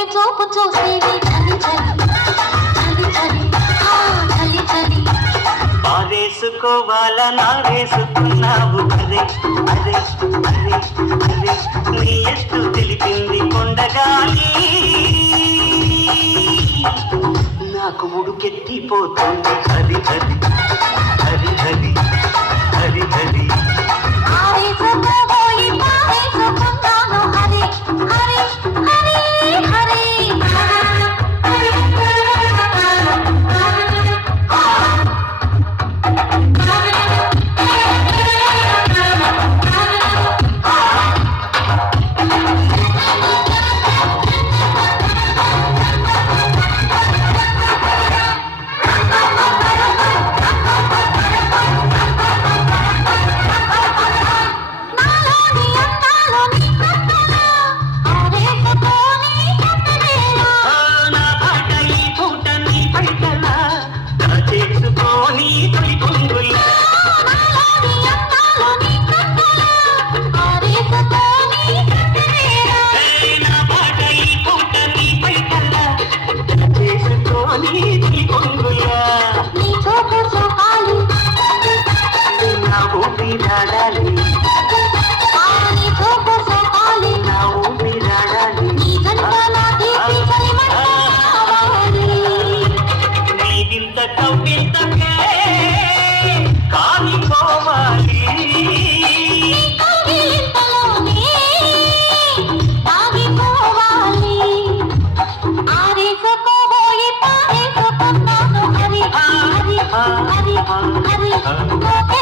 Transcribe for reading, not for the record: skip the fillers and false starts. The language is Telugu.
కొంటె చూపు చూసేది చలి చలి చలి చలి చలి చలి ఆరేసుకోవాల నారేసుకున్నావు అరే అరే అరే అరే నీ ఎత్తు తెలిపింది కొండగాలి నాకు ముడుకెత్తిపోతుంది హరి హరి హరి హరి హరి హరి ఆరేసుకోబోయి పారేసుకున్నాను హరి హరి హరి హరి హరి హరి హరి